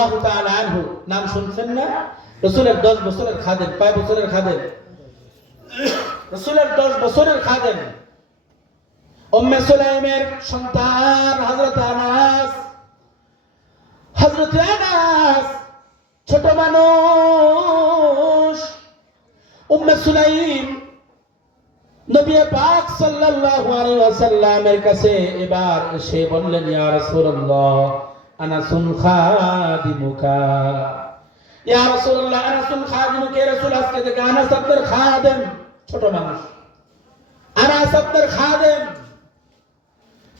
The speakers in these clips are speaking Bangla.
রাদিয়াল্লাহু তাআলা আনহু, নাম শুনছেন না? রাসূলের 10 বছরের খাদেম, কয় বছরের খাদেম? রাসূলের 10 বছরের খাদেম। উম্মে সুলাইমের সন্তান হযরত আনাস। হযরত আনাস ছোট মানুষ। উম্মে সুলাইম নবী পাক সাল্লাল্লাহু আলাইহি ওয়াসাল্লামের কাছে এবার এসে বললেন, ইয়া রাসূলুল্লাহ আনাসুন খাদিমুকা। ইয়া রাসূলুল্লাহ আনাসুন খাদিমুকা। ইয়া রাসূল, আজকে থেকে আনাস আপনার খাদেম। ছোট মানুষ, আনাস আপনার খাদেম।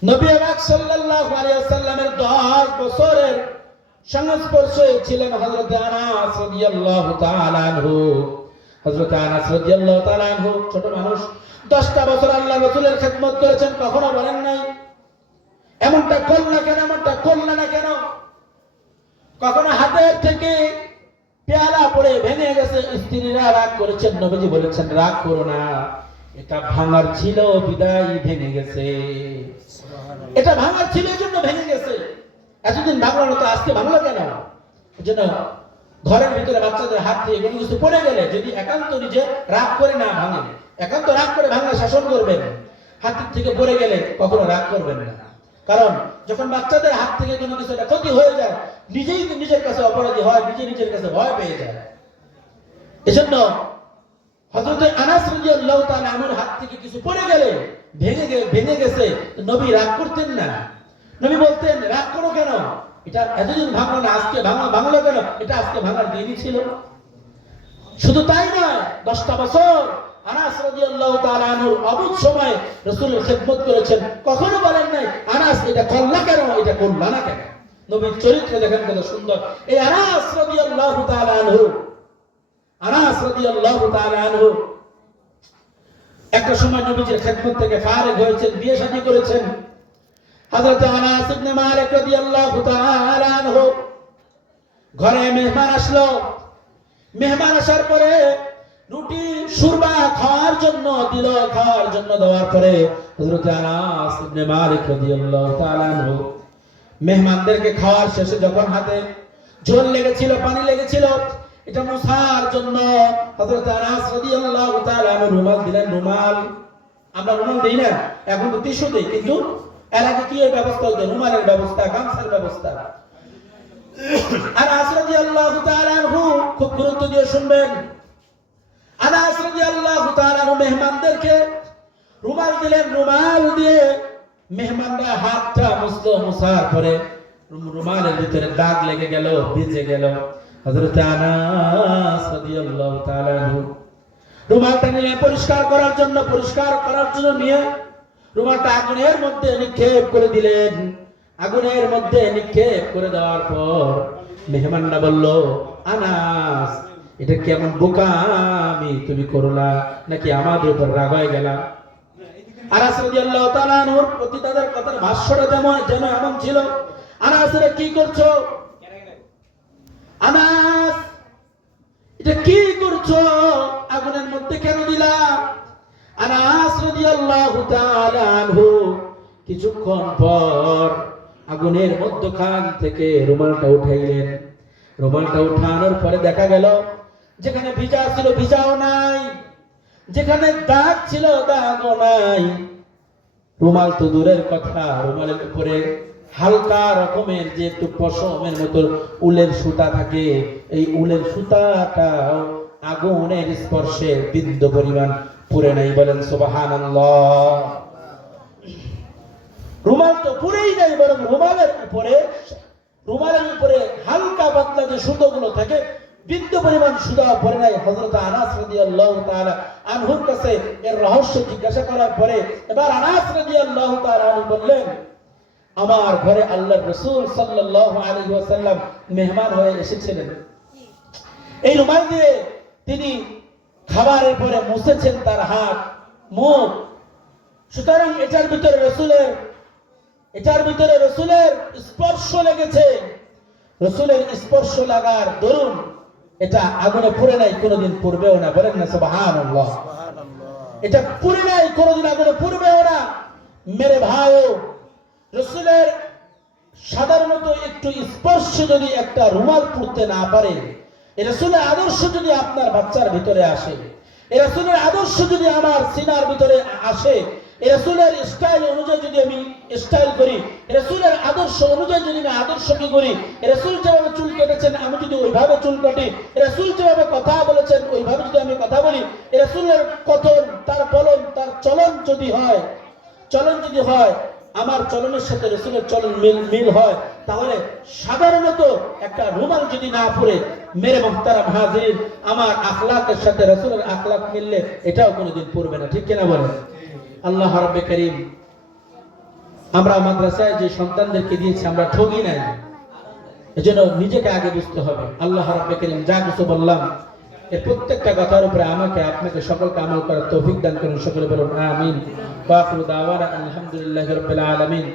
নবী পাক সাল্লাল্লাহু আলাইহি ওয়াসাল্লামের 10 বছরের সংস্পর্শে ছিলেন হযরত আনাস রাদিয়াল্লাহু তাআলা আনহু। হযরত আনাস রাদিয়াল্লাহু তাআলা আনহু ছোট মানুষ, 10টা বছর আল্লাহ রাসূলের খেদমত করেছেন। কখনো বলেন নাই এমনটা করল না কেন, এমনটা করল না কেন? কখনো হাতের থেকে পেয়ালা পড়ে ভেঙে গেছে, স্ত্রীরা রাগ করেছেন, নবীজি বলেছেন রাগ করো না, এটা ভাঙার ছিল বিদায় ভেঙে গেছে। এটা ভাঙার ছিল এজন্য ভেঙে গেছে। এতদিন ভাঙলো না তো আজকে ভাঙলো কেন? এজন্য ঘরের ভিতরে বাচ্চাদের হাত দিয়ে কোনো কিছু পড়ে গেলে যদি একান্ত নিজে রাগ করে না ভাঙেন, একান্ত রাগ করে ভাঙলে শাসন করবেন, হাত থেকে পড়ে গেলে কখনো রাগ করবেন না। কারণ যখন বাচ্চাদের হাত থেকে কোনো কিছু একটা ক্ষতি হয়ে যায়, নিজেই নিজের কাছে অপরাধী হয়, নিজের কাছে ভয় পেয়ে যায়। এজন্য হযরত আনাস রাদিয়াল্লাহু তাআলা আনহুর হাত থেকে কিছু পড়ে গেলে ভেঙে গেছে, নবী রাগ করতেন না। নবী বলতেন রাগ করো কেন, এটা এতদিন ভাঙলো না আজকে ভাঙলো কেন, এটা আজকে ভাঙার দিনই ছিল। শুধু তাই নয়, 10টা বছর আনাস রাদিয়াল্লাহু তাআলা আনহুর অবুঝ সময় রাসূলের খেদমত করেছেন। কখনো বলেন নাই আনাস এটা করলা কেন, এটা করলা না কেন। নবীর চরিত্র দেখেন কত সুন্দর। এই আনাস রাদিয়াল্লাহু তাআলা আনহু, আনাস রাদিয়াল্লাহু তাআলা আনহু একটা সময় নবীজির খেদমত থেকে ফারিগ হয়েছেন, বিয়ে শাদী করেছেন। হযরত আনাস ইবনে মালিক রাদিয়াল্লাহু তাআলা আনহু ঘরে মেহমান আসলো। মেহমান আসার পরে রুটি সুরমা খাওয়ার জন্য দিল, খাওয়ার জন্য দেওয়ার পরে হযরত আনাস ইবনে মালিক রাদিয়াল্লাহু তাআলা আনহু মেহমানদেরকে খাওয়ার শেষে যখন হাতে ঝোল লেগেছিল, পানি লেগেছিল, এটা মুছার জন্য হযরত আনাস রাদিয়াল্লাহু তাআলা আনহু রুমাল দিলেন। রুমাল আমরা রুমাল দেই না, এখন তো টিস্যু দেই, কিন্তু এর আগে কি এর ব্যবস্থা হতো? রুমালের ব্যবস্থা, গামছার ব্যবস্থা। আনাস রাদিয়াল্লাহু তাআলা আনহু খুব গুরুত্ব দিয়ে শুনবেন। আনাস রাদিয়াল্লাহু তাআলা আনহু মেহমানদেরকে রুমাল দিলেন। রুমাল দিয়ে মেহমানরা হাতটা মুছলো, মুছার পরে রুমালের ভিতরে দাগ লেগে গেল, ভিজে গেল। হযরত আনাস রাদিয়াল্লাহু তাআলা আনহু রুমালটা নিয়ে পরিষ্কার করার জন্য নিয়ে রুমালটা আগুনের মধ্যে নিক্ষেপ করে দিলেন। আগুনের মধ্যে নিক্ষেপ করে দেওয়ার পর মেহমানরা বলল, আনাস এটা কেমন বোকামি তুমি করলা, নাকি আমাদের উপর রাগ হয়ে গেলা? আনাস রাদিয়াল্লাহু তাআলা আনহুর প্রতি তাদের কথার ভাষ্যটা যেন এমন ছিল, আনাস এটা কি করছো? আনাস এটা কি করছো? আগুনের মধ্যে কেন দিলা? আনাস রাদিয়াল্লাহু তাআলা আনহু কিছুক্ষণ পর আগুনের মধ্যখান থেকে রুমালটা উঠাইলেন। রুমালটা উঠানোর পরে দেখা গেল যেখানে ভিজা ছিল ভিজাও নাই, যেখানে দাগ ছিল দাগও নাই। রুমাল তো দূরের কথা, রুমালের উপরে হালকা রকমের যে একটু পশমের মতো উলের সুতা থাকে, এই উলের সুতাটা আগুনের স্পর্শে বিন্দু পরিমাণ পুড়ে নাই। বলেন সুবহানাল্লাহ। রুমাল তো পুরেই নাই, বরং রুমালের উপরে হালকা পাতলা যে সুতোগুলো থাকে বিন্দু পরিমাণ সুতা পড়ে নাই। হযরত আনাস রাদিয়াল্লাহু তাআলা আনহুর কাছে এর রহস্য জিজ্ঞাসা করার পরে এবার আনাস রাদিয়াল্লাহু তাআলা আনহু বললেন, আমার ঘরে আল্লাহর রাসূল সাল্লাল্লাহু আলাইহি ওয়াসাল্লাম মেহমান হয়ে এসেছিলেন। এই রুমাল দিয়ে তিনি খাবারের পরে মুছেছেন তার হাত মুখ। সুতরাং এটার ভিতরে রাসূলের স্পর্শ লেগেছে। রাসূলের স্পর্শ লাগার দরুন এটা আগুনে পুড়ে নাই, কোনোদিন পুড়বেও না। বলেন না সুবহানাল্লাহ। এটা পুড়ে নাই, কোনোদিন আগুনে পুড়বেও না। মেরে ভাইও, রাসূলের সাধারণত একটু স্পর্শ যদি একটা রুমাল পরতে না পারে, রাসূলের আদর্শ যদি আপনার বাচ্চার ভিতরে আসে, রাসূলের আদর্শ যদি আমার সিনার ভিতরে আসে, রাসূলের স্টাইল অনুযায়ী যদি আমি স্টাইল করি, রাসূলের আদর্শ অনুযায়ী যদি আমি আদর্শকে করি, রাসূল যেভাবে চুল কেটেছেন আমি যদি ওইভাবে চুল কাটি, রাসূল যেভাবে কথা বলেছেন ওইভাবে যদি আমি কথা বলি, রাসূলের কথন, তার বলন, তার চলন যদি হয়, আমার চলনের সাথে রাসূলের চলন মিল হয়, তাহলে সাধারণত একটা রুমাল যদি না পরে, মেরে মুহতারাম হাজির, আমার আখলাকের সাথে রাসূলের আখলাক মিললে এটাও কোনোদিন পড়বে না। ঠিক কিনা বলেন? আল্লাহ রাব্বে কারীম আমরা মাদ্রাসায় যে সন্তানদেরকে দিয়েছি আমরা ঠগি নাই, এজন্য নিজেকে আগে বুঝতে হবে। আল্লাহ রাব্বে কারীম যা কিছু বললাম এর প্রত্যেকটা কথার উপরে আমাকে আপনাকে সকলকে আমল করার তৌফিক দান করুন। সকলে বলুন আমিন। ওয়া আখিরু দাওয়ানা আলহামদুলিল্লাহি রাব্বিল আলামিন।